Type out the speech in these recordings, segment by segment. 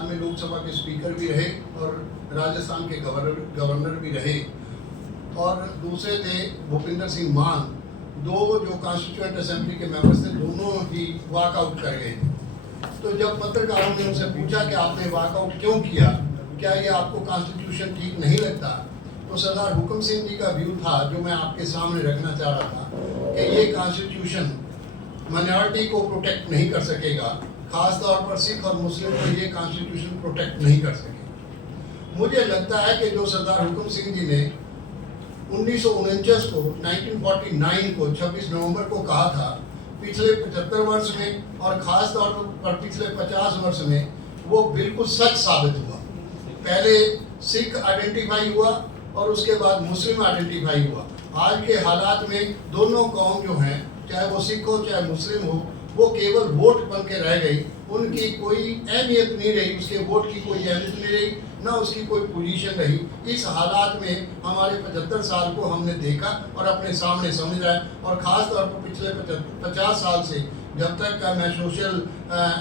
बाद में लोकसभा के स्पीकर भी रहे और राजस्थान के गवर्नर भी रहे। और दूसरे थे भूपिंदर सिंह मान, दो जो कॉन्स्टिट्यूएंट असेंबली के मेंबर्स थे, दोनों ही वॉकआउट कर गए थे। तो जब पत्रकारों ने उनसे पूछा कि आपने वॉकआउट क्यों किया, क्या ये आपको कॉन्स्टिट्यूशन ठीक नहीं लगता, तो सरदार हुक्म सिंह जी का व्यू था, जो मैं आपके सामने रखना चाह रहा था, कि ये कॉन्स्टिट्यूशन माइनॉरिटी को प्रोटेक्ट नहीं कर सकेगा, खास तौर पर सिख और मुस्लिम को ये कॉन्स्टिट्यूशन प्रोटेक्ट नहीं कर सकेगा। मुझे लगता है कि जो सरदार हुक्म सिंह जी ने 1949 को 1949 को 26 नवंबर को कहा था, पिछले 75 वर्ष में और ख़ास तौर पर पिछले 50 वर्ष में वो बिल्कुल सच साबित हुआ। पहले सिख आइडेंटिफाई हुआ और उसके बाद मुस्लिम आइडेंटिफाई हुआ। आज के हालात में दोनों कौम जो हैं, चाहे वो सिख हो चाहे मुस्लिम हो, वो केवल वोट बन के रह गई, उनकी कोई अहमियत नहीं रही, उसके वोट की कोई अहमियत नहीं रही, ना उसकी कोई पोजीशन रही। इस हालात में हमारे 75 साल को हमने देखा और अपने सामने समझा है। और ख़ास तौर पर पिछले 50 साल से जब तक का मैं सोशल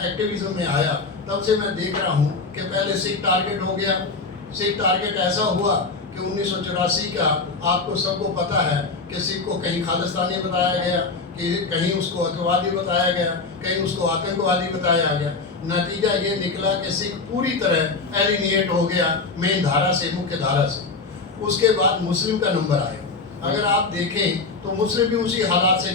एक्टिविज्म में आया, तब से मैं देख रहा हूँ कि पहले सिख टारगेट हो गया। सिख टारगेट ऐसा हुआ कि 1984 का आपको सबको पता है कि सिख को कहीं खालिस्तानी बताया गया, कि कहीं उसको अतवादी बताया गया, कहीं उसको आतंकवादी बताया गया। नतीजा ये निकला कि सिख पूरी तरह एलिनिएट हो गया मेन धारा से, मुख्य धारा से। उसके बाद मुस्लिम का नंबर आया। अगर आप देखें तो मुस्लिम भी उसी हालात से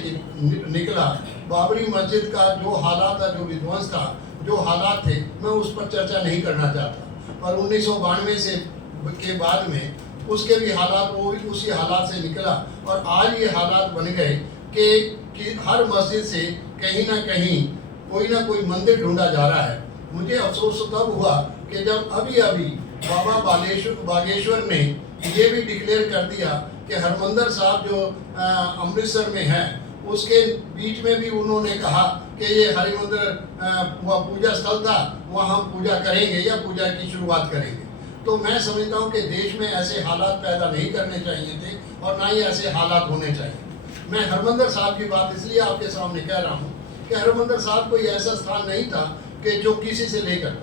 निकला। बाबरी मस्जिद का जो हालात था, जो विध्वंस था, जो हालात थे, मैं उस पर चर्चा नहीं करना चाहता। और 1992 से के बाद में उसके भी हालात, वो उसी हालात से निकला। और आज ये हालात बन गए कि हर मस्जिद से कहीं ना कहीं कोई ना कोई मंदिर ढूंढा जा रहा है। मुझे अफसोस तब हुआ कि जब अभी अभी बाबा बागेश्वर ने ये भी डिक्लेयर कर दिया कि हरमंदिर साहब जो अमृतसर में है, उसके बीच में भी उन्होंने कहा कि ये हरिमंदिर पूजा स्थल था, वहाँ हम पूजा करेंगे या पूजा की शुरुआत करेंगे। तो मैं समझता हूँ कि देश में ऐसे हालात पैदा नहीं करने चाहिए थे और ना ही ऐसे हालात होने चाहिए। मैं हरमंदिर साहब की बात इसलिए आपके सामने कह रहा हूँ कि हरमंदिर साहब कोई ऐसा स्थान नहीं था कि जो किसी से लेकर,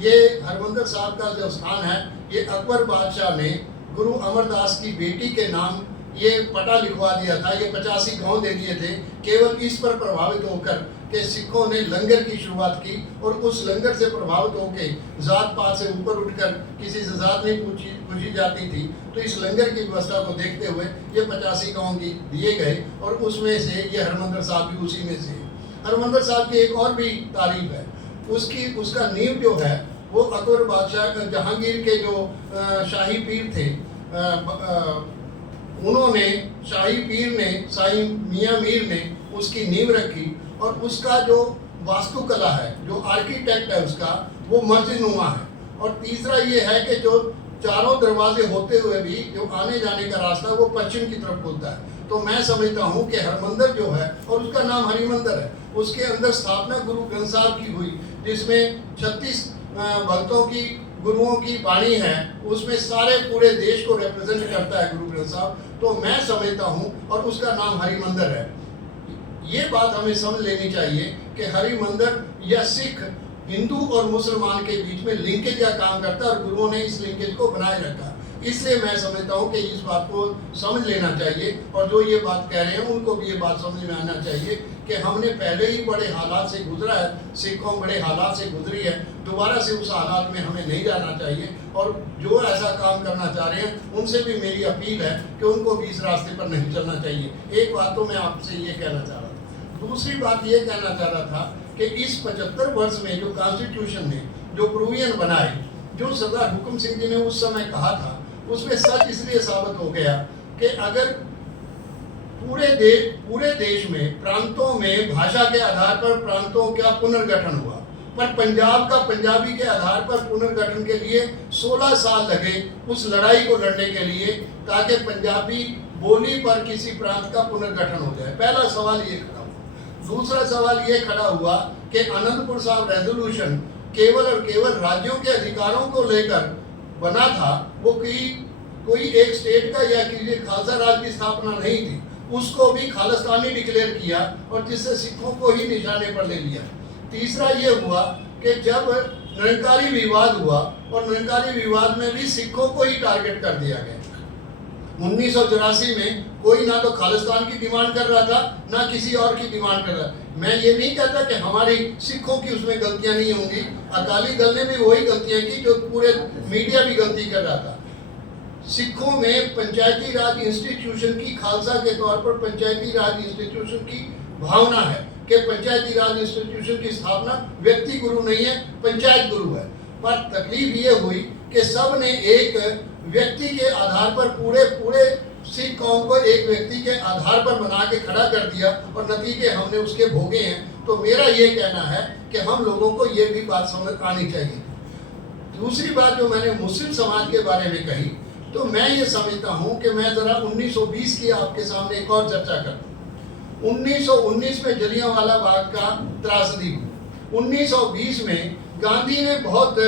ये हरमंदिर साहब का जो स्थान है, ये अकबर बादशाह ने गुरु अमरदास की बेटी के नाम ये पता लिखवा दिया था। ये 85 गांव दे दिए थे, केवल इस पर प्रभावित होकर कि सिखों ने लंगर की शुरुआत की और उस लंगर से प्रभावित होकर जात पात से ऊपर उठकर किसी से जात नहीं पूछी जाती थी। तो इस लंगर की व्यवस्था को देखते हुए ये 85 गांव की दिए गए और उसमें से ये हरमंदिर साहब भी उसी में से। हरमंदिर साहब की एक और भी तारीफ है, उसका नींव जो है वो अकबर बादशाह जहांगीर के जो शाही पीर थे, उन्होंने शाही पीर ने, शाही मियाँ मीर ने उसकी नींव रखी। और उसका जो वास्तुकला है, जो आर्किटेक्ट है उसका, वो मस्जिद नुमा है। और तीसरा ये है कि जो चारों दरवाजे होते हुए भी जो आने जाने का रास्ता वो पश्चिम की तरफ खुलता है। तो मैं समझता हूँ कि हरमंदिर जो है, और उसका नाम हरिमंदिर है, उसके अंदर स्थापना गुरु ग्रंथ साहब की हुई, जिसमें 36 भक्तों की, गुरुओं की वाणी है, उसमें सारे पूरे देश को रिप्रेजेंट करता है गुरु ग्रंथ साहब। तो मैं समझता हूँ, और उसका नाम हरिमंदिर है। ये बात हमें समझ लेनी चाहिए कि हरिमंदिर या सिख, हिंदू और मुसलमान के बीच में लिंकेज का काम करता है और गुरुओं ने इस लिंकेज को बनाए रखा। इसलिए मैं समझता हूँ कि इस बात को समझ लेना चाहिए, और जो ये बात कह रहे हैं उनको भी ये बात समझ में आना चाहिए कि हमने पहले ही बड़े हालात से गुजरा है, सिखों बड़े हालात से गुजरी है, दोबारा से उस हालात में हमें नहीं जाना चाहिए। और जो ऐसा काम करना चाह रहे हैं उनसे भी मेरी अपील है कि उनको भी इस रास्ते पर नहीं चलना चाहिए। एक बात तो मैं आपसे ये कहना चाह रहा था। दूसरी बात ये कहना चाह रहा था कि इस 75 वर्ष में जो कॉन्स्टिट्यूशन ने जो प्रोविजन बनाए, जो सरदार हुक्म सिंह जी ने उस समय कहा था, उसमें सच इसलिए साबित हो गया कि अगर पूरे देश में प्रांतों में भाषा के आधार पर प्रांतों का पुनर्गठन हुआ, पर पंजाब का पंजाबी के आधार पर पुनर्गठन के लिए 16 साल लगे उस लड़ाई को लड़ने के लिए, ताकि पंजाबी बोली पर किसी प्रांत का पुनर्गठन हो जाए। पहला सवाल ये खड़ा हुआ। दूसरा सवाल ये खड़ा हुआ कि आनंदपुर साहब रेजोल्यूशन केवल और केवल राज्यों के अधिकारों को लेकर बना था, वो कोई एक स्टेट का या किसी खालसा राज की स्थापना नहीं थी। उसको भी खालिस्तानी डिक्लेयर किया और जिससे सिखों को ही निशाने पर ले लिया। तीसरा ये हुआ कि जब निरंकारी विवाद हुआ और निरंकारी विवाद में भी सिखों को ही टारगेट कर दिया गया। 1984 में कोई ना तो खालिस्तान की डिमांड कर रहा था ना किसी और की डिमांड कर रहा। मैं ये नहीं कहता कि हमारी सिखों की उसमें गलतियां नहीं होंगी, अकाली दल ने भी वही गलतियां की जो पूरे मीडिया भी गलती कर रहा था। सिखों में पंचायती राज इंस्टीट्यूशन की, खालसा के तौर पर पंचायती राज इंस्टीट्यूशन की भावना है कि पंचायती राज इंस्टीट्यूशन की स्थापना व्यक्ति गुरु नहीं है, पंचायत गुरु है। पर तकलीफ ये हुई कि सब ने एक व्यक्ति के आधार पर पूरे सिख कौम को एक व्यक्ति के आधार पर बना के खड़ा कर दिया और नतीजे हमने उसके भोगे हैं। तो मेरा ये कहना है कि हम लोगों को ये भी बात समझ आनी चाहिए। दूसरी बात जो मैंने मुस्लिम समाज के बारे में कही, तो मैं ये समझता हूँ कि मैं ज़रा 1920 की आपके सामने एक और चर्चा करूँ। 1919 में जलियांवाला बाग का त्रासदी हुई। 1920 में गांधी ने बहुत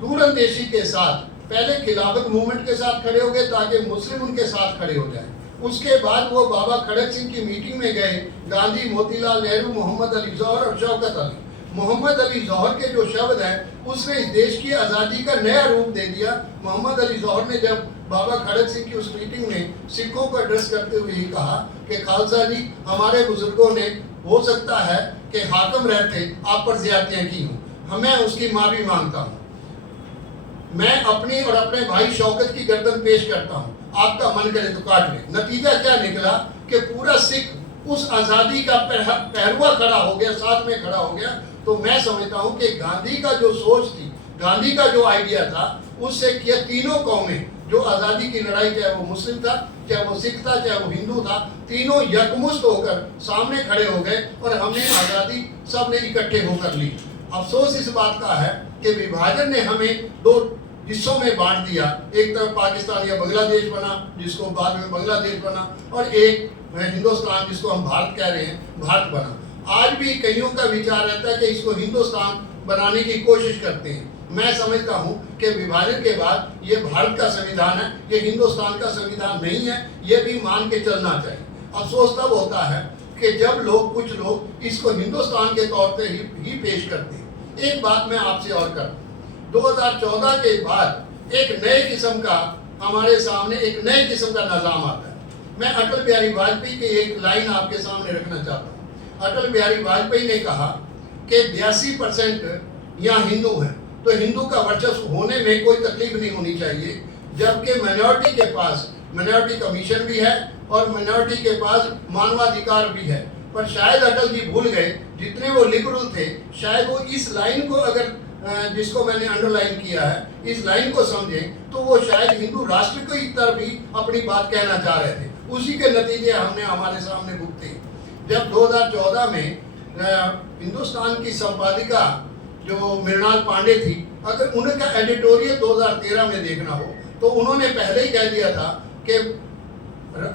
दूरंदेशी के साथ पहले खिलाफत मूवमेंट के साथ खड़े हो गए ताकि मुस्लिम उनके साथ खड़े हो जाएं। उसके बाद वो बाबा खड़क सिंह की मीटिंग में गए, गांधी, मोतीलाल नेहरू, मोहम्मद अली जौहर और शौकत अली। मोहम्मद अली जौहर के जो शब्द हैं उसने इस देश की आज़ादी का नया रूप दे दिया। मोहम्मद अली जौहर ने जब बाबा खड़क सिंह की उस मीटिंग में सिखों को एड्रेस करते हुए ही कहा कि खालसा जी, हमारे बुजुर्गों ने हो सकता है कि हाकम रहते आप पर ज्यादतियां की हों, हमें उसकी माफी मांगता हूँ। मैं अपनी और अपने भाई शौकत की गर्दन पेश करता हूँ, आपका मन करे तो काट ले। नतीजा क्या निकला कि पूरा सिख उस आज़ादी का पहरुआ खड़ा हो गया, साथ में खड़ा हो गया। तो मैं समझता हूँ कि गांधी का जो सोच थी, गांधी का जो आइडिया था, उससे किया तीनों कौमें जो आज़ादी की लड़ाई, चाहे वो मुस्लिम था, चाहे वो सिख था, चाहे वो हिंदू था, तीनों यकमुश्त होकर सामने खड़े हो गए और हमने आज़ादी सब ने इकट्ठे होकर ली। अफसोस इस बात का है कि विभाजन ने हमें दो हिस्सों में बांट दिया। एक तरफ पाकिस्तान या बांग्लादेश बना, जिसको बाद में बांग्लादेश बना, और एक हिंदुस्तान जिसको हम भारत कह रहे हैं, भारत बना। आज भी कईयों का विचार रहता है कि इसको हिंदुस्तान बनाने की कोशिश करते हैं। मैं समझता हूँ कि विभाजन के बाद ये भारत का संविधान है, ये हिंदुस्तान का संविधान नहीं है, ये भी मान के चलना चाहिए। अफसोस तब होता है कि जब कुछ लोग इसको हिंदुस्तान के तौर पर ही पेश करते हैं। एक बात मैं आपसे और कर, 2014 के बाद एक नए किस्म का हमारे सामने एक नए किस्म का निज़ाम आता है। मैं अटल बिहारी वाजपेयी की एक लाइन आपके सामने रखना चाहता हूँ। अटल बिहारी वाजपेयी ने कहा कि 82% यहाँ हिंदू हैं, तो हिंदू का वर्चस्व होने में कोई तकलीफ नहीं होनी चाहिए, जबकि माइनॉरिटी के पास माइनॉरिटी कमीशन भी है और माइनॉरिटी के पास मानवाधिकार भी है। पर शायद अटल जी भूल गए, जितने वो लिबरल थे, शायद वो इस लाइन को अगर जिसको मैंने अंडरलाइन किया है, इस लाइन को समझें तो वो शायद हिंदू राष्ट्र की तरफ ही अपनी बात कहना चाह रहे थे। उसी के नतीजे हमने हमारे सामने भुगते। जब 2014 में हिंदुस्तान की संपादिका जो मृणाल पांडे थी, अगर उनका एडिटोरियल 2013 में देखना हो तो उन्होंने पहले ही कह दिया था कि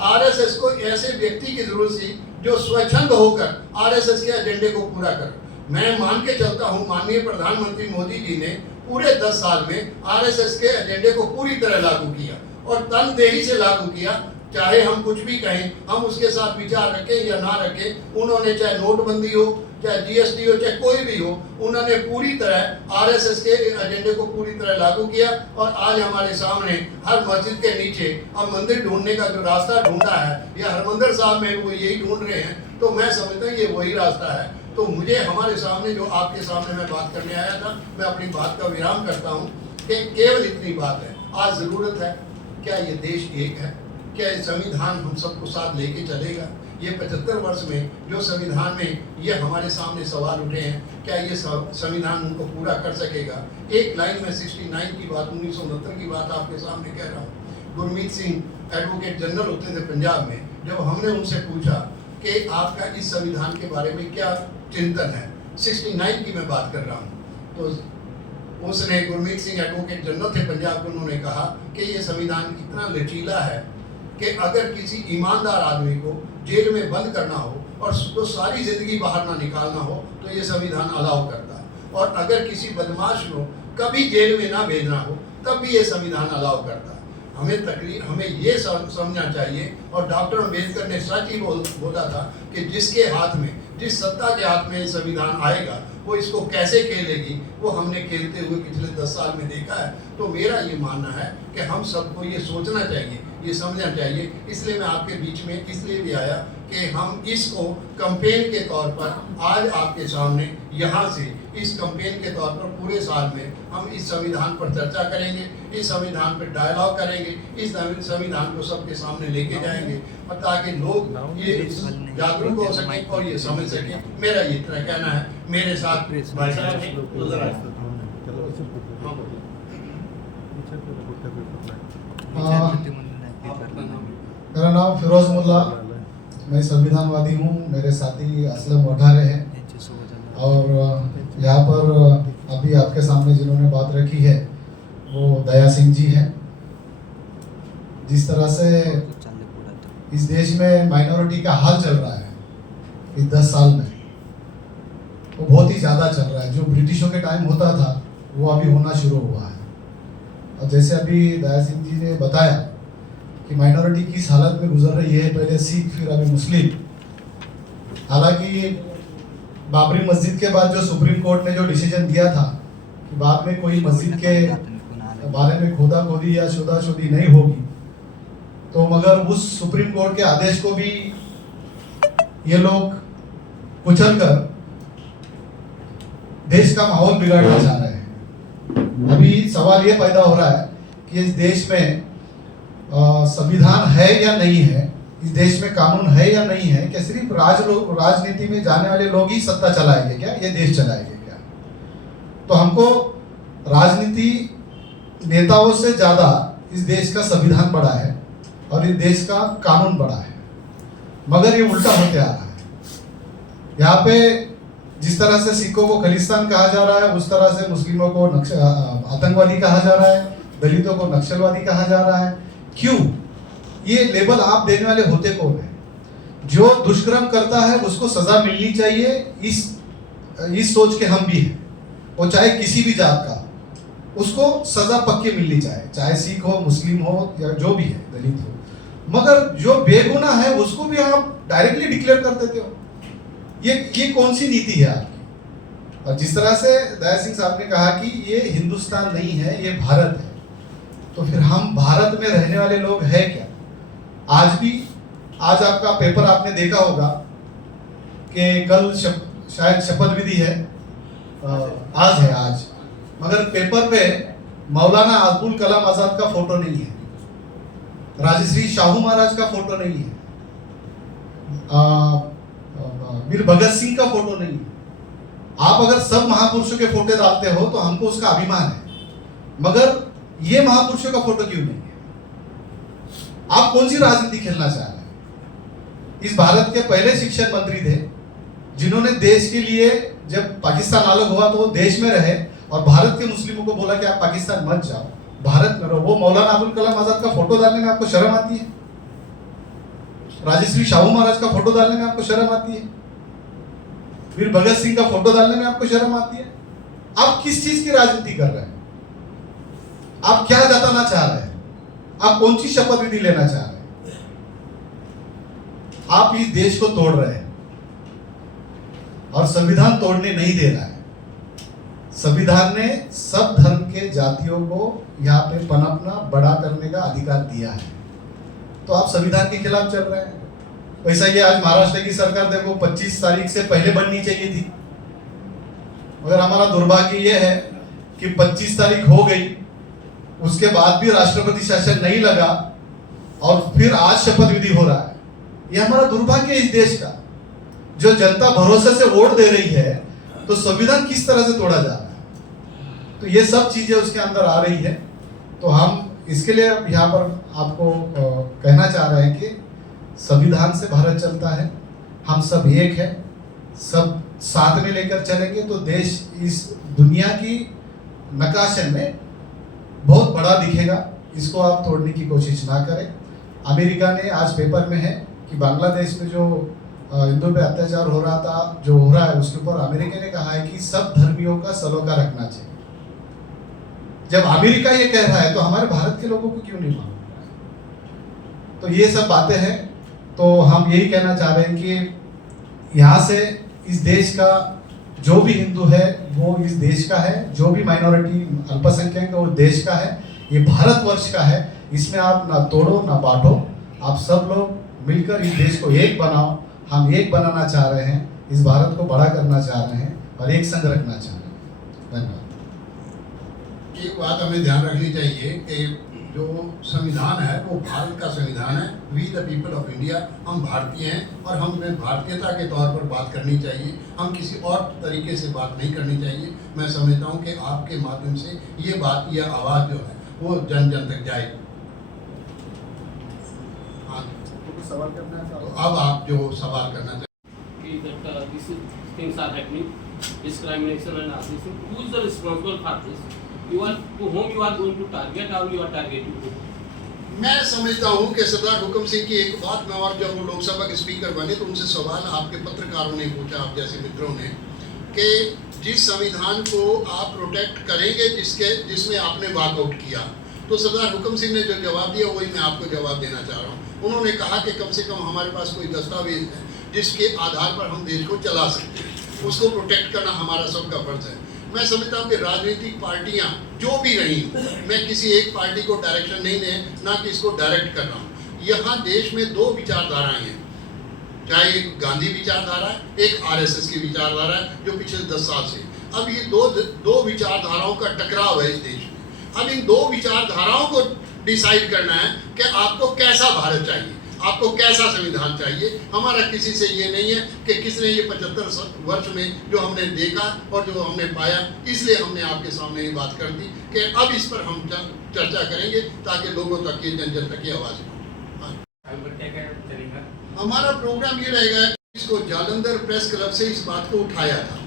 आरएसएस को ऐसे व्यक्ति की जरूरत थी जो स्वच्छंद होकर आरएसएस के एजेंडे को पूरा करे। मैं मान के चलता हूं माननीय प्रधानमंत्री मोदी जी ने पूरे 10 साल में आरएसएस के एजेंडे को पूरी तरह लागू किया और तनदेही से लागू किया। चाहे हम कुछ भी कहें, हम उसके साथ विचार रखें या ना रखें, उन्होंने चाहे नोटबंदी हो, चाहे जीएसटी हो, चाहे कोई भी हो, उन्होंने पूरी तरह आरएसएस के एजेंडे को पूरी तरह लागू किया। और आज हमारे सामने हर मस्जिद के नीचे अब मंदिर ढूंढने का जो रास्ता ढूंढा है, या हरमंदिर साहब में वो यही ढूंढ रहे हैं, तो मैं समझता हूँ ये वही रास्ता है। तो मुझे हमारे सामने जो आपके सामने मैं बात करने आया था, मैं अपनी बात का विराम करता हूँ कि केवल इतनी बात है, आज ज़रूरत है, क्या ये देश एक है? क्या ये संविधान हम सबको साथ लेके चलेगा? ये 75 वर्ष में जो संविधान में ये हमारे सामने सवाल उठे हैं, क्या ये संविधान उनको पूरा कर सकेगा? एक लाइन में 69 की बात, 1969 की बात आपके सामने कह रहा हूँ। गुरमीत सिंह एडवोकेट जनरल होते थे पंजाब में, जब हमने उनसे पूछा कि आपका इस संविधान के बारे में क्या चिंतन है, 69 की मैं बात कर रहा हूँ, तो उसने, गुरमीत सिंह एडवोकेट जनरल थे पंजाब के, उन्होंने कहा कि ये संविधान इतना लचीला है कि अगर किसी ईमानदार आदमी को जेल में बंद करना हो और उसको सारी जिंदगी बाहर ना निकालना हो तो ये संविधान अलाउ करता है, और अगर किसी बदमाश को कभी जेल में ना भेजना हो तब भी ये संविधान अलाउ करता है। हमें ये समझना चाहिए, और डॉक्टर अम्बेडकर ने सच ही बोला था कि जिसके हाथ में, जिस सत्ता के हाथ में संविधान आएगा वो इसको कैसे खेलेगी वो हमने खेलते हुए पिछले 10 साल में देखा है। तो मेरा ये मानना है कि हम सबको ये सोचना चाहिए, ये समझना चाहिए। इसलिए मैं आपके बीच में इसलिए भी आया कि हम इसको कैंपेन के तौर पर आज आपके सामने यहाँ से इस कैंपेन के तौर पर पूरे साल में हम इस संविधान पर चर्चा करेंगे, इस संविधान पर डायलॉग करेंगे, इस संविधान को सबके सामने लेके जाएंगे और ताकि लोग ये जागरूक हो सकें और ये समझ सकें। मेरा ये इतना कहना है। मेरे साथ भाई साहब हैं। मेरा नाम फिरोज मुल्ला, मैं संविधानवादी हूँ। मेरे साथी असलम वठारे हैं और यहाँ पर अभी आपके सामने जिन्होंने बात रखी है वो दया सिंह जी हैं। जिस तरह से इस देश में माइनॉरिटी का हाल चल रहा है इस 10 साल में, वो बहुत ही ज़्यादा चल रहा है। जो ब्रिटिशों के टाइम होता था वो अभी होना शुरू हुआ है। और जैसे अभी दया सिंह जी ने बताया कि माइनॉरिटी किस हालत में गुजर रही है, पहले सिख फिर अभी मुस्लिम। हालांकि बाबरी मस्जिद के बाद जो सुप्रीम कोर्ट ने जो डिसीजन दिया था कि बाद में कोई मस्जिद के बारे में खोदा खोदी या शुदा शुदी नहीं होगी, तो मगर उस सुप्रीम कोर्ट के आदेश को भी ये लोग कुचल कर देश का माहौल बिगाड़ना चाह रहे हैं। अभी सवाल ये पैदा हो रहा है कि इस देश में संविधान है या नहीं है, इस देश में कानून है या नहीं है, कि सिर्फ राजनीति में जाने वाले लोग ही सत्ता चलाएंगे क्या, ये देश चलाएंगे क्या? तो हमको राजनीति नेताओं से ज्यादा इस देश का संविधान बड़ा है और इस देश का कानून बड़ा है। मगर ये उल्टा होते आ रहा है। यहाँ पे जिस तरह से सिखों को खलिस्तान कहा जा रहा है, उस तरह से मुस्लिमों को आतंकवादी कहा जा रहा है, दलितों को नक्सलवादी कहा जा रहा है। क्यों? ये लेबल आप देने वाले होते कौन है? जो दुष्कर्म करता है उसको सजा मिलनी चाहिए, इस सोच के हम भी हैं। वो चाहे किसी भी जात का, उसको सजा पक्की मिलनी चाहिए, चाहे सिख हो, मुस्लिम हो या जो भी है, दलित हो। मगर जो बेगुनाह है उसको भी आप डायरेक्टली डिक्लेयर कर देते हो। ये कौन सी नीति है आपकी? और जिस तरह से दया सिंह साहब ने कहा कि ये हिंदुस्तान नहीं है, ये भारत है, तो फिर हम भारत में रहने वाले लोग हैं क्या? आज आपका पेपर आपने देखा होगा कि कल शायद शपथ विधि है, आज मगर पेपर पे मौलाना अब्दुल कलाम आजाद का फोटो नहीं है, राजश्री शाहू महाराज का फोटो नहीं है, वीर भगत सिंह का फोटो नहीं है। आप अगर सब महापुरुषों के फोटो डालते हो तो हमको उसका अभिमान है, मगर ये महापुरुषों का फोटो क्यों नहीं है? आप कौन सी राजनीति खेलना चाह रहे हैं? इस भारत के पहले शिक्षा मंत्री थे जिन्होंने देश के लिए, जब पाकिस्तान अलग हुआ तो वो देश में रहे और भारत के मुस्लिमों को बोला कि आप पाकिस्तान मत जाओ, भारत में रहो। वो मौलाना अबुल कलाम आजाद का फोटो डालने में आपको शर्म आती है? राजश्री शाहू महाराज का फोटो डालने में आपको शर्म आती है? फिर भगत सिंह का फोटो डालने में आपको शर्म आती है? आप किस चीज की राजनीति कर रहे हैं? आप क्या जताना चाह रहे हैं? आप कौन सी शपथ विधि लेना चाह रहे हैं? आप इस देश को तोड़ रहे हैं और संविधान तोड़ने नहीं दे रहा है। संविधान ने सब धर्म के जातियों को यहाँ पे पनपना, बड़ा करने का अधिकार दिया है, तो आप संविधान के खिलाफ चल रहे हैं। वैसा ये आज महाराष्ट्र की सरकार देखो 25 तारीख से पहले बननी चाहिए थी, मगर हमारा दुर्भाग्य ये है कि 25 तारीख हो गई, उसके बाद भी राष्ट्रपति शासन नहीं लगा और फिर आज शपथ विधि हो रहा है। ये हमारा दुर्भाग्य है इस देश का। जो जनता भरोसे से वोट दे रही है तो संविधान किस तरह से तोड़ा जा रहा है? तो ये सब चीजें उसके अंदर आ रही है। तो हम इसके लिए यहाँ पर आपको कहना चाह रहे हैं कि संविधान से भारत चलता है, हम सब एक है, सब साथ में लेकर चलेंगे तो देश इस दुनिया की नक्काशे में बहुत बड़ा दिखेगा। इसको आप तोड़ने की कोशिश ना करें। अमेरिका ने आज पेपर में है कि बांग्लादेश में जो हिंदुओं पे अत्याचार हो रहा था, जो हो रहा है, उसके ऊपर अमेरिका ने कहा है कि सब धर्मियों का सलोखा रखना चाहिए। जब अमेरिका ये कह रहा है तो हमारे भारत के लोगों को क्यों नहीं मालूम? तो ये सब बातें हैं। तो हम यही कहना चाह रहे हैं कि यहाँ से इस देश का जो भी हिंदू है वो इस देश का है, जो भी माइनॉरिटी अल्पसंख्यक है वो देश का है, ये भारतवर्ष का है। इसमें आप ना तोड़ो ना बांटो, आप सब लोग मिलकर इस देश को एक बनाओ। हम एक बनाना चाह रहे हैं, इस भारत को बड़ा करना चाह रहे हैं और एक संग रखना चाह रहे हैं। धन्यवाद। एक बात हमें ध्यान रखनी चाहिए कि जो संविधान है वो भारत का संविधान है। We the people of India, हम भारतीय हैं और हमें भारतीयता के तौर पर बात करनी चाहिए, हम किसी और तरीके से बात नहीं करनी चाहिए। मैं समझता हूँ कि आपके माध्यम से ये बात, ये आवाज़ जो है वो जन जन तक जाएगी। हाँ, सवाल करना तो अब आप जो सवाल करना चाहिए that these things are happening, discrimination and racism. Who is the responsible for this? You are to whom you are going to target or you are targeting who? मैं समझता हूँ कि सरदार हुक्म सिंह की एक बात में, और जब वो लोकसभा के स्पीकर बने तो उनसे सवाल आपके पत्रकारों ने पूछा, आप जैसे मित्रों ने, कि जिस संविधान को आप प्रोटेक्ट करेंगे जिसमें आपने वॉकआउट किया, तो सरदार हुक्म सिंह ने जो जवाब दिया वही मैं आपको जवाब देना चाह रहा हूँ। उन्होंने कहा कि कम से कम हमारे पास कोई दस्तावेज है जिसके आधार पर हम देश को चला सकते हैं, उसको प्रोटेक्ट करना हमारा सबका फर्ज है। मैं समझता हूँ कि राजनीतिक पार्टियाँ जो भी रही, मैं किसी एक पार्टी को डायरेक्शन नहीं दे, ना कि इसको डायरेक्ट कर रहा हूँ। यहाँ देश में दो विचारधाराएं हैं, चाहे एक गांधी विचारधारा है, एक आरएसएस की विचारधारा है, जो पिछले 10 साल से। अब ये दो विचारधाराओं का टकराव है इस देश में। अब इन दो विचारधाराओं को डिसाइड करना है कि आपको कैसा भारत चाहिए, आपको कैसा संविधान चाहिए। हमारा किसी से ये नहीं है कि किसने ये 75 वर्ष में जो हमने देखा और जो हमने पाया, इसलिए हमने आपके सामने ये बात कर दी कि अब इस पर हम चर्चा करेंगे ताकि लोगों तक ये जन जन तक ये आवाज़ पहुंचे। हमारा प्रोग्राम ये रहेगा कि इसको जालंधर प्रेस क्लब से इस बात को उठाया था।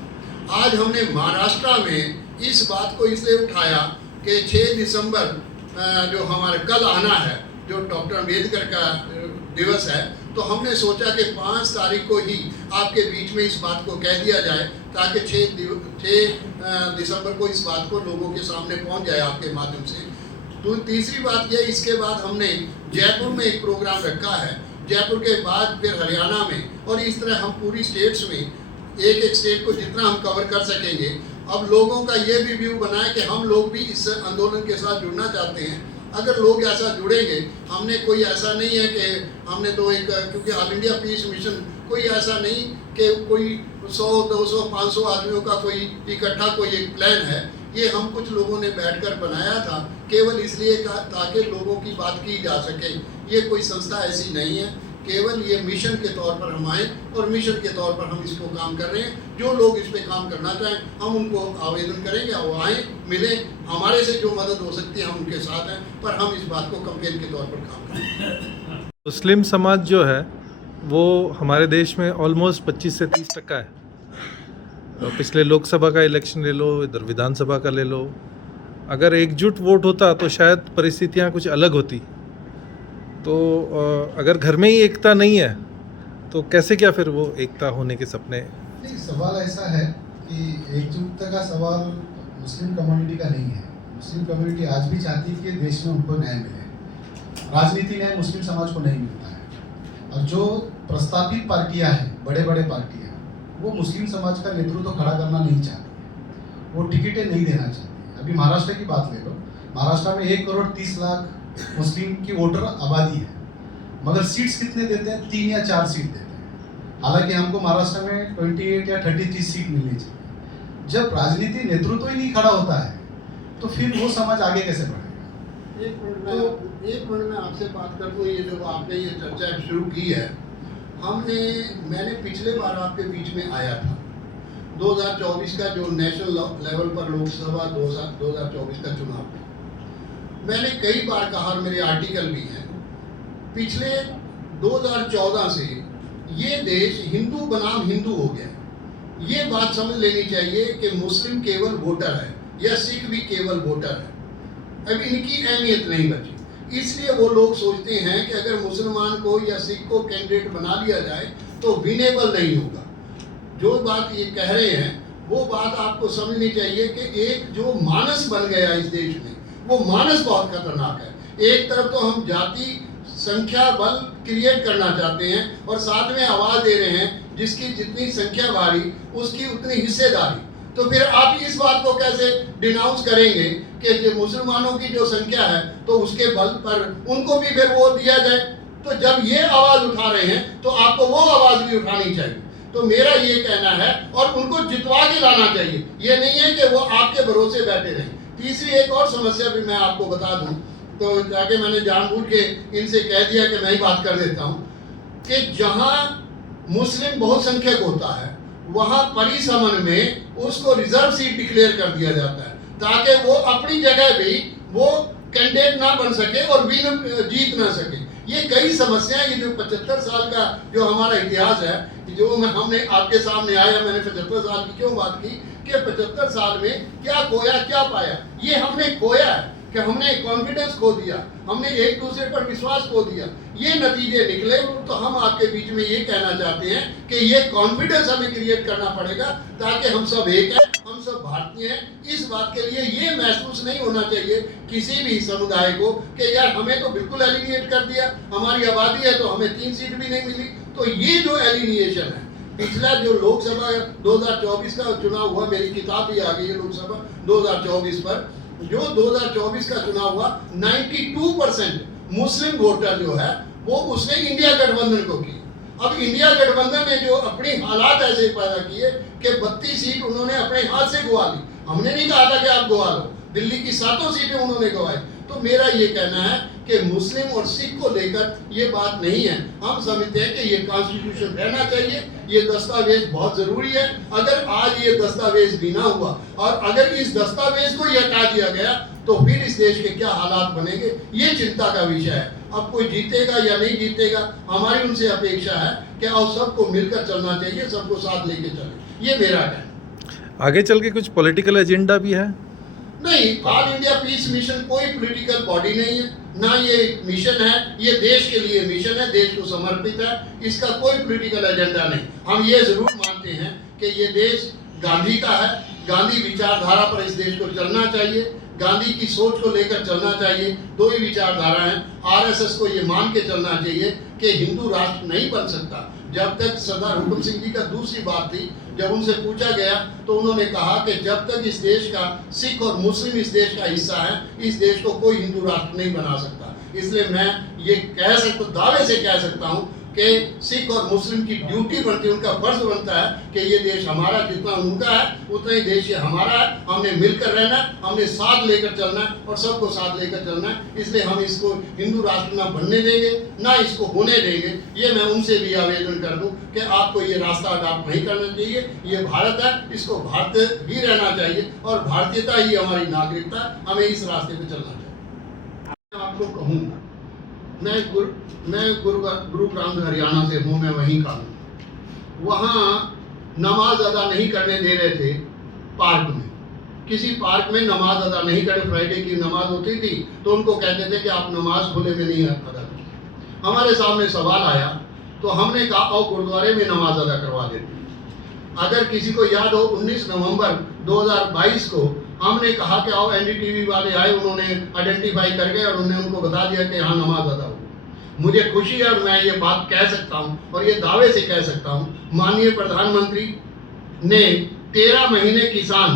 आज हमने महाराष्ट्र में इस बात को इसलिए उठाया कि 6 दिसंबर जो हमारे कल आना है, जो डॉक्टर अम्बेडकर का दिवस है, तो हमने सोचा कि 5 तारीख को ही आपके बीच में इस बात को कह दिया जाए ताकि 6 दिसंबर को इस बात को लोगों के सामने पहुंच जाए आपके माध्यम से। तो तीसरी बात यह, इसके बाद हमने जयपुर में एक प्रोग्राम रखा है, जयपुर के बाद फिर हरियाणा में, और इस तरह हम पूरी स्टेट्स में एक स्टेट को जितना हम कवर कर सकेंगे। अब लोगों का ये भी व्यू बना है कि हम लोग भी इस आंदोलन के साथ जुड़ना चाहते हैं। अगर लोग ऐसा जुड़ेंगे, हमने कोई ऐसा नहीं है कि हमने तो एक, क्योंकि ऑल इंडिया पीस मिशन कोई ऐसा नहीं कि कोई 100, 200, 500 आदमियों का कोई इकट्ठा कोई एक प्लान है। ये हम कुछ लोगों ने बैठकर बनाया था केवल इसलिए ताकि लोगों की बात की जा सके। ये कोई संस्था ऐसी नहीं है, केवल ये मिशन के तौर पर हम आए और मिशन के तौर पर हम इसको काम कर रहे हैं। जो लोग इस पे काम करना चाहें हम उनको आवेदन करेंगे, वो आएँ, मिलें, हमारे से जो मदद हो सकती है हम उनके साथ हैं, पर हम इस बात को कैंपेन के तौर पर काम करेंगे। मुस्लिम समाज जो है वो हमारे देश में ऑलमोस्ट 25 से 30% है। तो पिछले लोकसभा का इलेक्शन ले लो, इधर विधानसभा का ले लो, अगर एकजुट वोट होता तो शायद परिस्थितियाँ कुछ अलग होती। तो अगर घर में ही एकता नहीं है तो कैसे क्या फिर वो एकता होने के सपने? नहीं, सवाल ऐसा है कि एकजुटता का सवाल मुस्लिम कम्युनिटी का नहीं है। मुस्लिम कम्युनिटी आज भी चाहती है कि देश में उनको न्याय मिले। राजनीति न्याय मुस्लिम समाज को नहीं मिलता है, और जो प्रस्तावित पार्टियां हैं, बड़े बड़े पार्टियां, वो मुस्लिम समाज का नेतृत्व खड़ा करना नहीं चाहती, वो टिकटें नहीं देना चाहती। अभी महाराष्ट्र की बात ले लो, महाराष्ट्र में 1,30,00,000 मुस्लिम की वोटर आबादी है, मगर सीट्स कितने देते हैं? 3 या 4 सीट देते हैं। हालांकि हमको महाराष्ट्र में 28 या 33 सीट मिलनी चाहिए। जब राजनीति नेतृत्व ही नहीं खड़ा होता है तो फिर वो समाज आगे कैसे बढ़ेगा? एक मिनट में आपसे बात कर दूँ। ये जो आपने ये चर्चा शुरू की है, मैंने पिछले बार आपके बीच में आया था 2024 का जो नेशनल लेवल पर लोकसभा 2024 का चुनाव है। मैंने कई बार कहा और मेरे आर्टिकल भी हैं, पिछले 2014 से ये देश हिंदू बनाम हिंदू हो गया। ये बात समझ लेनी चाहिए कि मुस्लिम केवल वोटर है या सिख भी केवल वोटर है। अब इनकी अहमियत नहीं बची, इसलिए वो लोग सोचते हैं कि अगर मुसलमान को या सिख को कैंडिडेट बना लिया जाए तो विनेबल नहीं होगा। जो बात ये कह रहे हैं वो बात आपको समझनी चाहिए कि एक जो मानस बन गया इस देश में, वो मानस बहुत खतरनाक है। एक तरफ तो हम जाति संख्या बल क्रिएट करना चाहते हैं और साथ में आवाज दे रहे हैं जिसकी जितनी संख्या भारी उसकी उतनी हिस्सेदारी। तो फिर आप इस बात को कैसे डिनाउंस करेंगे कि जो मुसलमानों की जो संख्या है तो उसके बल पर उनको भी फिर वो दिया जाए? तो जब ये आवाज उठा रहे हैं तो आपको वो आवाज भी उठानी चाहिए। तो मेरा ये कहना है, और उनको जितवा के लाना चाहिए, ये नहीं है कि वो आपके भरोसे बैठे रहें। तीसरी एक और समस्या भी मैं आपको बता दूं, तो जाके मैंने जानबूझ के इनसे कह दिया कि मैं ही बात कर देता हूं कि जहां मुस्लिम बहुसंख्यक होता है वहां परिसमन में उसको रिजर्व सीट डिक्लेयर कर दिया जाता है ताकि वो अपनी जगह भी वो कैंडिडेट ना बन सके और जीत ना सके। ये कई समस्याएं, ये जो 75 साल का जो हमारा इतिहास है, जो हमने आपके सामने आया, मैंने 75 साल की क्यों बात की कि 75 साल में क्या खोया क्या पाया। ये हमने खोया है कि हमने कॉन्फिडेंस खो दिया, हमने एक दूसरे पर विश्वास खो दिया, ये नतीजे निकले। तो हम आपके बीच में ये कहना चाहते हैं कि ये कॉन्फिडेंस हमें क्रिएट करना पड़ेगा ताकि हम सब एक हैं, हम सब भारतीय हैं। इस बात के लिए ये महसूस नहीं होना चाहिए किसी भी समुदाय को कि यार हमें तो बिल्कुल एलिमिनेट कर दिया, हमारी आबादी है तो हमें 3 सीट भी नहीं मिली। तो ये जो एलिमिनेशन है, पिछला जो लोकसभा 2024 का चुनाव हुआ, मेरी किताब भी आ गई है लोकसभा 2024 पर, जो 2024 का चुनाव हुआ 92% मुस्लिम वोटर जो है वो उसने इंडिया गठबंधन को की। अब इंडिया गठबंधन ने जो अपनी हालात ऐसे पैदा किए कि 32 सीट उन्होंने अपने हाथ से गवा ली। हमने नहीं कहा था कि आप गवा लो, दिल्ली की 7 सीटें उन्होंने गवाई। तो मेरा ये कहना है कि मुस्लिम और सिख को लेकर ये बात नहीं है। हम समझते हैं कि ये कॉन्स्टिट्यूशन रहना चाहिए, ये दस्तावेज बहुत जरूरी है। अगर आज ये दस्तावेज भी ना हुआ और अगर इस दस्तावेज को ही हटा दिया गया तो फिर इस देश के क्या हालात बनेंगे, ये चिंता का विषय है। अब कोई जीतेगा या नहीं जीतेगा, हमारी उनसे अपेक्षा है कि अब सबको मिलकर चलना चाहिए, सबको साथ लेके चले। ये मेरा कहना। आगे चल के कुछ पॉलिटिकल एजेंडा भी है? नहीं, ऑल इंडिया पीस मिशन कोई पॉलिटिकल बॉडी नहीं है, ना ये मिशन है, ये देश के लिए मिशन है, देश को समर्पित है, इसका कोई पॉलिटिकल एजेंडा नहीं। हम ये जरूर मानते हैं कि ये देश गांधी का है, गांधी विचारधारा पर इस देश को चलना चाहिए, गांधी की सोच को लेकर चलना चाहिए। 2 ही विचारधारा हैं। आरएसएस को ये मान के चलना चाहिए कि हिंदू राष्ट्र नहीं बन सकता। जब तक सरदार हुकुम सिंह जी का दूसरी बात थी, जब उनसे पूछा गया तो उन्होंने कहा कि जब तक इस देश का सिख और मुस्लिम इस देश का हिस्सा है, इस देश को कोई हिंदू राष्ट्र नहीं बना सकता। इसलिए मैं ये कह सकता, दावे से कह सकता हूँ कि सिख और मुस्लिम की ड्यूटी बनती है, उनका फर्ज बनता है कि ये देश हमारा, जितना उनका है उतना ही देश ये हमारा है। हमने मिलकर रहना है, हमने साथ लेकर चलना है और सबको साथ लेकर चलना है। इसलिए हम इसको हिंदू राष्ट्र ना बनने देंगे, ना इसको होने देंगे। ये मैं उनसे भी आवेदन कर दूं कि आपको ये रास्ता अडॉप्ट नहीं करना चाहिए। ये भारत है, इसको भारतीय ही रहना चाहिए और भारतीयता ही हमारी नागरिकता है, हमें इस रास्ते पर चलना चाहिए। मैं आपको कहूँगा, मैं गुरुग्राम हरियाणा से हूँ, मैं वहीं का हूँ। वहाँ नमाज अदा नहीं करने दे रहे थे पार्क में, किसी पार्क में नमाज अदा नहीं करे। फ्राइडे की नमाज होती थी तो उनको कहते थे कि आप नमाज खुले में नहीं अदा करें। हमारे सामने सवाल आया तो हमने कहा आओ गुरुद्वारे में नमाज अदा करवा देते हैं। अगर किसी को याद हो 19 नवंबर 2022 को हमने कहा कि आओ, एनडीटीवी वाले आए, उन्होंने आइडेंटिफाई कर गए और उन्होंने उनको बता दिया कि यहाँ नमाज अदा हो। मुझे खुशी है और मैं ये बात कह सकता हूँ और ये दावे से कह सकता हूँ, माननीय प्रधानमंत्री ने 13 महीने किसान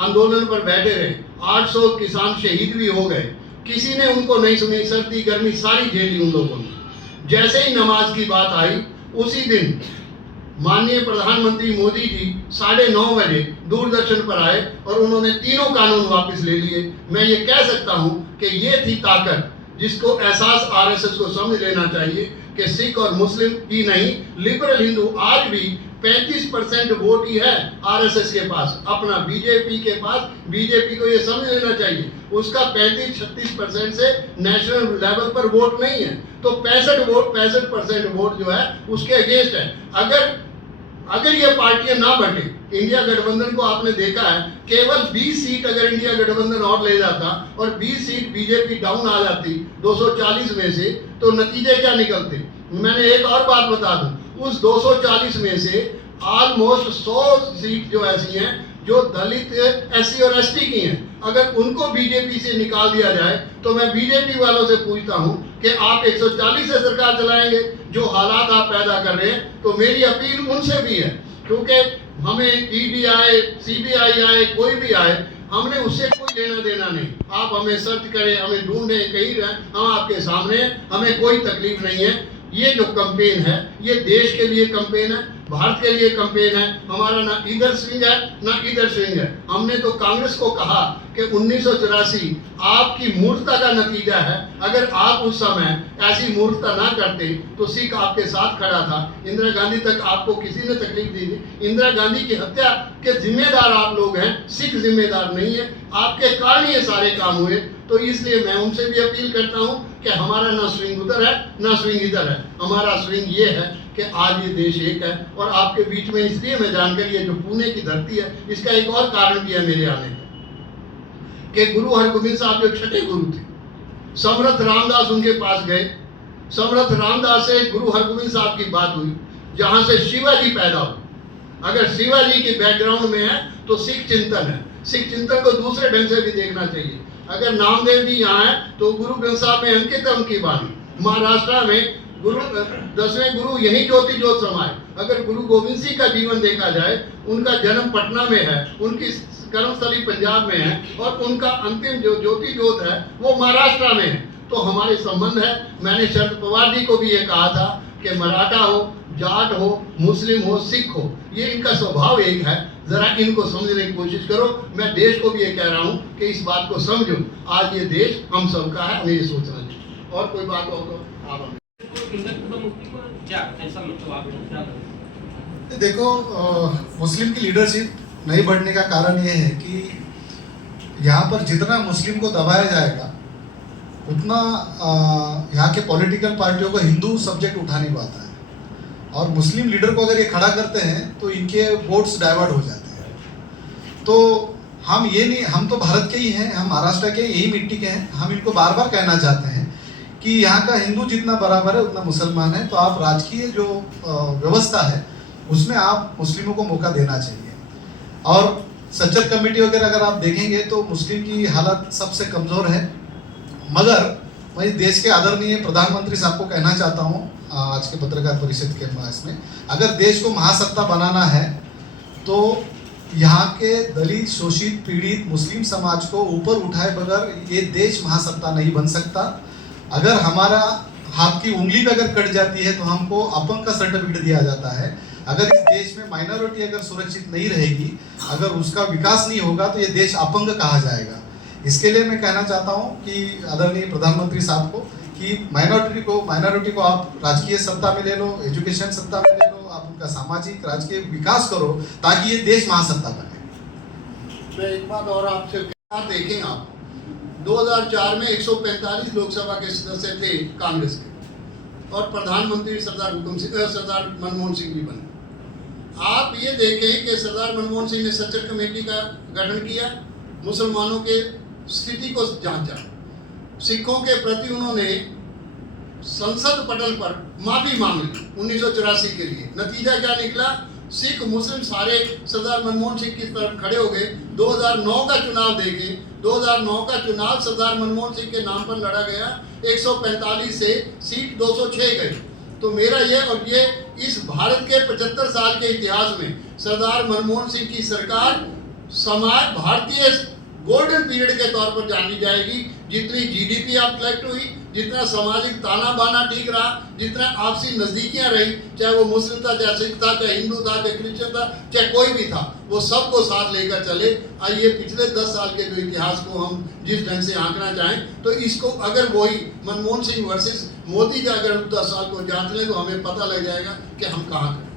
आंदोलन पर बैठे रहे, 800 किसान शहीद भी हो गए, किसी ने उनको नहीं सुनी, सर्दी गर्मी सारी झेली उन लोगों ने। जैसे ही नमाज की बात आई उसी दिन माननीय प्रधानमंत्री मोदी जी 9:30 बजे दूरदर्शन पर आए और उन्होंने तीनों कानून वापस ले लिए। मैं ये कह सकता हूँ कि ये थी ताकत जिसको एहसास आरएसएस को समझ लेना चाहिए कि सिख और मुस्लिम ही नहीं, लिबरल हिंदू आज भी 35% वोट ही है आरएसएस के पास, अपना बीजेपी के पास। बीजेपी को ये समझ लेना चाहिए उसका 35-36% से नेशनल लेवल पर वोट नहीं है, तो 65% वोट जो है उसके अगेंस्ट है। अगर ये पार्टियां ना बटे, इंडिया गठबंधन को आपने देखा है, केवल 20 सीट अगर इंडिया गठबंधन और ले जाता और 20 सीट बीजेपी डाउन आ जाती 240 में से, तो नतीजे क्या निकलते। मैंने एक और बात बता दूं, उस 240 में से ऑलमोस्ट 100 सीट जो ऐसी हैं जो दलित, एससी और एसटी की हैं। अगर उनको बीजेपी से निकाल दिया जाए तो मैं बीजेपी वालों से पूछता हूं कि आप 140 से सरकार चलाएंगे? जो हालात आप पैदा कर रहे हैं, तो मेरी अपील उनसे भी है, क्योंकि हमें ईडी आए, सीबीआई आए, कोई भी आए, हमने उससे कोई लेना देना नहीं। आप हमें सर्च करें, हमें ढूंढें, कहीं रहें, हम आपके सामने हैं, हमें कोई तकलीफ नहीं है। ये जो कैंपेन है, ये देश के लिए कैंपेन है, भारत के लिए कैंपेन है। हमारा ना इधर स्विंग है ना इधर स्विंग है। हमने तो कांग्रेस को कहा कि 1984 आपकी मूर्खता का नतीजा है। अगर आप उस समय ऐसी मूर्खता ना करते तो सिख आपके साथ खड़ा था। इंदिरा गांधी तक आपको किसी ने तकलीफ दी थी? इंदिरा गांधी की हत्या के जिम्मेदार आप लोग हैं, सिख जिम्मेदार नहीं है। आपके कारण ये सारे काम हुए। तो इसलिए मैं उनसे भी अपील करता हूं कि हमारा ना स्विंग उधर है ना स्विंग इधर है। हमारा स्विंग ये है कि आज ये देश एक है। और आपके बीच में इसलिए मैं जानकर, ये जो पुणे की धरती है, इसका एक और कारण भी है मेरे आने का, कि गुरु हरगोबिंद साहब जो छठे गुरु थे, समर्थ रामदास उनके पास गए। समर्थ रामदास से गुरु हरगोबिंद साहब की बात हुई, जहां से शिवाजी पैदा हुए। अगर शिवाजी के बैकग्राउंड में है तो सिख चिंतन है। सिख चिंतन को दूसरे ढंग से भी देखना चाहिए। अगर नामदेव जी यहाँ है तो गुरु ग्रंथ साहब में अंकित उनकी वाणी। महाराष्ट्र में गुरु 10वें गुरु यही ज्योति ज्योत समाए। अगर गुरु गोविंद सिंह का जीवन देखा जाए, उनका जन्म पटना में है, उनकी कर्मस्थली पंजाब में है, और उनका अंतिम जो ज्योति ज्योत है वो महाराष्ट्र में है। तो हमारे संबंध है। मैंने शरद पवार जी को भी ये कहा था कि मराठा हो, जाट हो, मुस्लिम हो, सिख हो, ये इनका स्वभाव एक है। जरा इनको समझने की कोशिश करो। मैं देश को भी ये कह रहा हूँ कि इस बात को समझो। आज ये देश हम सबका है, हमें ये सोचना चाहिए। और कोई बात हो तो आप क्या ऐसा मतलब आप क्या करें? देखो, मुस्लिम की लीडरशिप नहीं बढ़ने का कारण ये है कि यहाँ पर जितना मुस्लिम को दबाया जाएगा उतना यहाँ के पॉलिटिकल पार्टियों को हिंदू सब्जेक्ट उठा नहीं पाता है। और मुस्लिम लीडर को अगर ये खड़ा करते हैं तो इनके वोट्स डाइवर्ट हो जाते हैं। तो हम ये नहीं, हम तो भारत के ही हैं, हम महाराष्ट्र के यही मिट्टी के हैं। हम इनको बार बार कहना चाहते हैं कि यहाँ का हिंदू जितना बराबर है उतना मुसलमान है। तो आप राजकीय जो व्यवस्था है उसमें आप मुस्लिमों को मौका देना चाहिए। और सज्जत कमेटी वगैरह अगर आप देखेंगे तो मुस्लिम की हालत सबसे कमज़ोर है। मगर मैं देश के आदरणीय प्रधानमंत्री साहब को कहना चाहता हूँ आज के पत्रकार परिषद के इसमें, अगर देश को महासत्ता बनाना है तो यहाँ के दलित, शोषित, पीड़ित मुस्लिम समाज को ऊपर उठाए बगैर ये देश महासत्ता नहीं बन सकता। अगर हमारा हाथ की उंगली भी अगर कट जाती है तो हमको अपंग का सर्टिफिकेट दिया जाता है। अगर इस देश में माइनॉरिटी अगर सुरक्षित नहीं रहेगी, अगर उसका विकास नहीं होगा तो ये देश अपंग कहा जाएगा। इसके लिए मैं कहना चाहता हूँ कि आदरणीय प्रधानमंत्री साहब को कि माइनॉरिटी को आप राजकीय सत्ता में ले लो, एजुकेशन सत्ता में ले लो, आप उनका सामाजिक राजकीय विकास करो ताकि ये देश महासत्ता बने। मैं एक बात और आपसे देखें, आप 2004 में 145 लोकसभा के सदस्य थे कांग्रेस के, और प्रधानमंत्री सरदार मनमोहन सिंह भी बने। आप ये देखें कि सरदार मनमोहन सिंह ने सच्चर कमेटी का गठन किया, मुसलमानों के स्थिति को जांचा, सिखों के प्रति उन्होंने संसद पटल पर माफी मांगी 1984 के लिए। नतीजा क्या निकला? सिख मुस्लिम सारे सरदार मनमोहन सिंह की तरफ खड़े हो गए। 2009 का चुनाव देखें, 2009 का चुनाव सरदार मनमोहन सिंह के नाम पर लड़ा गया। 145 से सीट 206 गई। तो मेरा ये इस भारत के 75 साल के इतिहास में सरदार मनमोहन सिंह की सरकार समाज भारतीय गोल्डन पीरियड के तौर पर जानी जाएगी। जितनी जीडीपी आप कलेक्ट हुई, जितना सामाजिक ताना बाना ठीक रहा, जितना आपसी नज़दीकियाँ रही, चाहे वो मुस्लिम था, चाहे सिख था, चाहे हिंदू था, चाहे क्रिश्चियन था, चाहे कोई भी था, वो सबको साथ लेकर चले। आइए पिछले 10 साल के जो इतिहास को हम जिस ढंग से आंकना चाहें, तो इसको अगर वही मनमोहन सिंह वर्सेस मोदी का अगर 10 साल को जांच लें तो हमें पता लग जाएगा कि हम कहाँ खड़े।